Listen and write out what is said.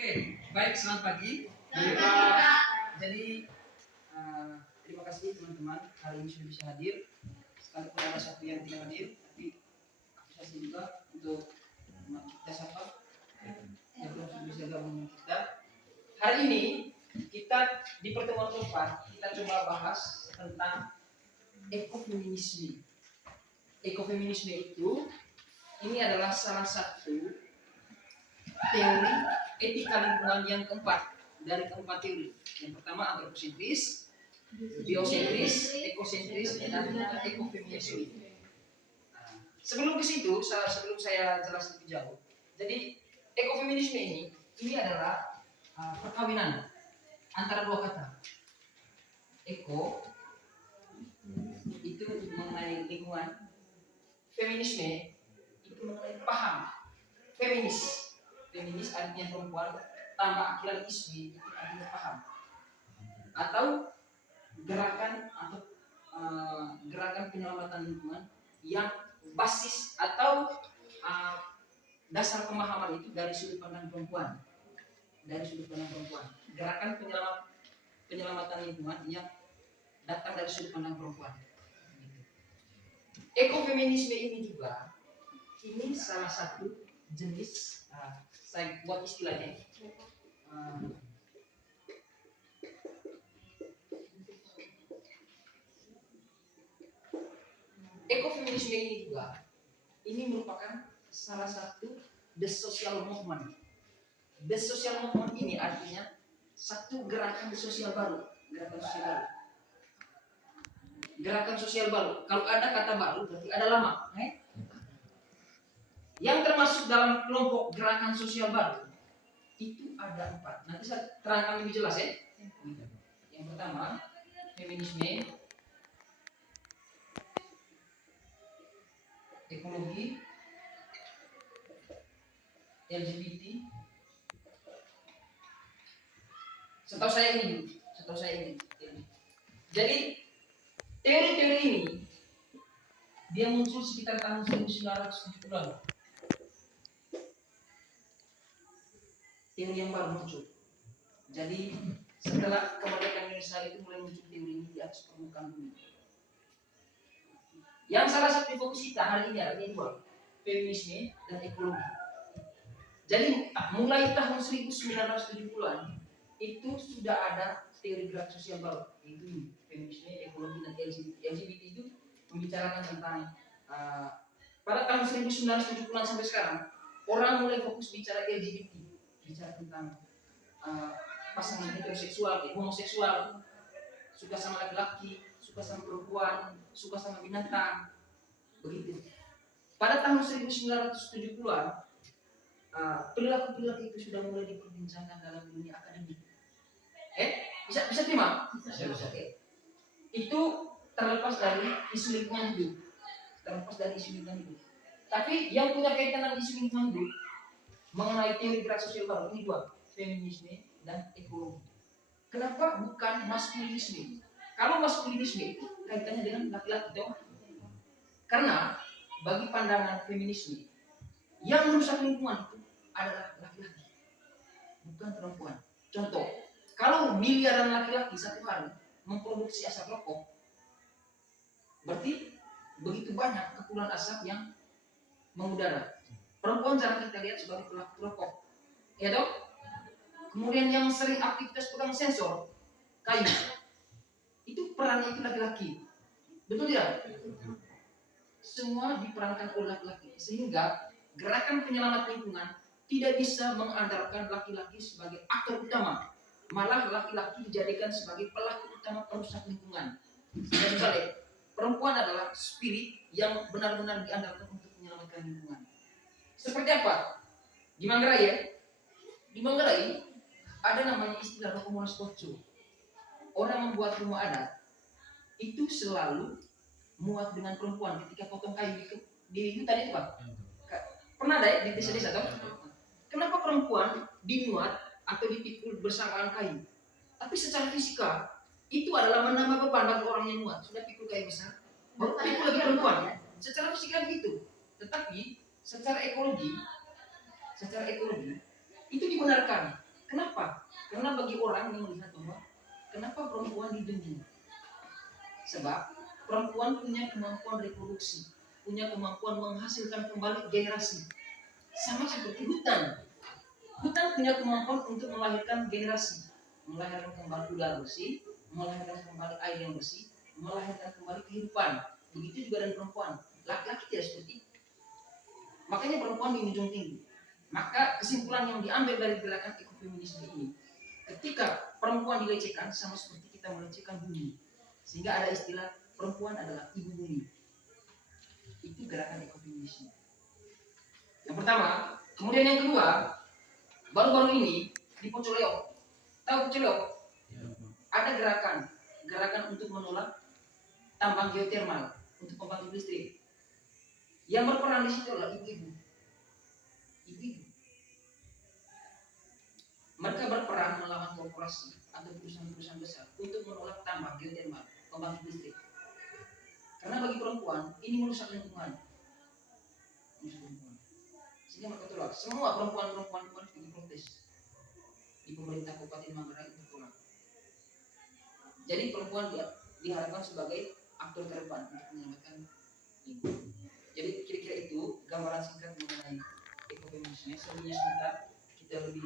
Oke, baik, selamat pagi. Jadi terima kasih teman-teman hari ini sudah bisa hadir. Sekalipun ada satu yang tidak hadir, tapi apresiasi juga untuk teman kita siapa yang belum sudah bisa gabung dengan kita. Hari ini kita di pertemuan keempat kita coba bahas tentang ekofeminisme. Ekofeminisme itu ini adalah salah satu teori etika lingkungan yang keempat dari keempat teori. Yang pertama antroposentris, biosentris, ekosentris, dan ekofeminisme. Sebelum ke situ, sebelum saya jelas lebih jauh. Jadi ekofeminisme ini adalah perkawinan antara dua kata. Eko itu mengenai lingkungan, feminisme itu mengenai paham, feminis artinya perempuan, tambah akhiran ismi itu artinya paham, atau gerakan penyelamatan lingkungan yang basis atau dasar pemahaman itu dari sudut pandang perempuan, gerakan penyelamatan lingkungan yang datang dari sudut pandang perempuan. Ekofeminisme ini juga ini salah satu jenis saya buat istilahnya ekofeminisme ini juga ini merupakan salah satu the social movement. The social movement ini artinya satu gerakan sosial baru. Gerakan sosial baru. Kalau ada kata baru berarti ada lama. Yang termasuk dalam kelompok gerakan sosial baru itu ada 4. Nanti saya terangkan lebih jelas ya. Yang pertama feminisme, ekologi, LGBT. Setahu saya ini. Jadi teori-teori ini dia muncul sekitar tahun 1970-an. Teori yang baru muncul. Jadi setelah kemerdekaan Indonesia itu mulai muncul teori ini di atas permukaan bumi. Yang salah satu fokus kita hari ini adalah dua, feminisme dan ekologi. Jadi mulai tahun 1970-an itu sudah ada teori gerak sosial baru, yaitu feminisme, ekologi dan LGBT. LGBT itu membicarakan tentang pada tahun 1970-an sampai sekarang orang mulai fokus bicara LGBT, bicara tentang pasangan heteroseksual, homoseksual, suka sama laki-laki, suka sama perempuan, suka sama binatang, begitu. Pada tahun 1970-an perilaku-perilaku itu sudah mulai diperbincangkan dalam dunia akademik. Bisa terima? Bisa. Itu terlepas dari isu lingkungan hidup. Tapi yang punya kaitan dengan isu lingkungan hidup mengenai teori gerak sosial baru ini dua, feminisme dan ekologi. Kenapa bukan maskulinisme? Kalau maskulinisme itu kaitannya dengan laki-laki, toh? Karena bagi pandangan feminisme yang merusak lingkungan itu adalah laki-laki, bukan perempuan. Contoh, kalau miliaran laki-laki satu hari memproduksi asap rokok, berarti begitu banyak kepulan asap yang mengudara. Perempuan jarang kita lihat sebagai pelaku rokok, ya toh? Kemudian yang sering aktivitas pegang sensor kayu, itu perannya itu laki-laki, betul tidak? Semua diperankan oleh laki-laki, sehingga gerakan penyelamat lingkungan tidak bisa mengandalkan laki-laki sebagai aktor utama, malah laki-laki dijadikan sebagai pelaku utama perusak lingkungan. Misalnya, perempuan adalah spirit yang benar-benar diandalkan untuk menyelamatkan lingkungan. Seperti apa? Di Manggarai ya? Di Manggarai ada namanya istilah Rokomonas Poco. Orang membuat rumah adat itu selalu muat dengan perempuan ketika potong kayu di hutan itu, Pak. Pernah ada ya di desa-desa toh? Kenapa perempuan dimuat atau dipikul bersamaan kayu? Tapi secara fisika itu adalah menambah beban bagi orang yang muat. Sudah pikul kayu besar, baru pikul lagi perempuan. Secara fisika begitu. Tetapi secara ekologi itu dibenarkan Kenapa? Karena bagi orang yang melihat bahwa kenapa perempuan dijunjung? Sebab perempuan punya kemampuan reproduksi, punya kemampuan menghasilkan kembali generasi. Sama seperti hutan. Hutan punya kemampuan untuk melahirkan generasi, melahirkan kembali udara bersih, melahirkan kembali air yang bersih, melahirkan kembali kehidupan. Begitu juga dengan perempuan. Laki-laki tidak seperti itu. Makanya perempuan dijunjung tinggi. Maka kesimpulan yang diambil dari gerakan ekofeminisme ini, ketika perempuan dilecehkan sama seperti kita melecehkan bumi. Sehingga ada istilah perempuan adalah ibu bumi. Itu gerakan ekofeminisme. Yang pertama, kemudian yang kedua, baru-baru ini di Pocoleo, tahu Pocoleo? Ada gerakan untuk menolak tambang geotermal untuk pembangkit listrik. Yang berperan di situ adalah ibu-ibu. Mereka berperan melawan korporasi atau perusahaan-perusahaan besar untuk menolak tambang geotermal, pembangkit listrik. Karena bagi perempuan ini merusak lingkungan. Sehingga mereka tolak. Semua perempuan-perempuan itu diprotes di pemerintah Kabupaten Manggarai untuk tolak. Jadi perempuan diharapkan sebagai aktor terdepan untuk menyelamatkan lingkungan. Jadi kira-kira itu gambaran singkat mengenai ekofeminisme. Sebelumnya sebentar kita lebih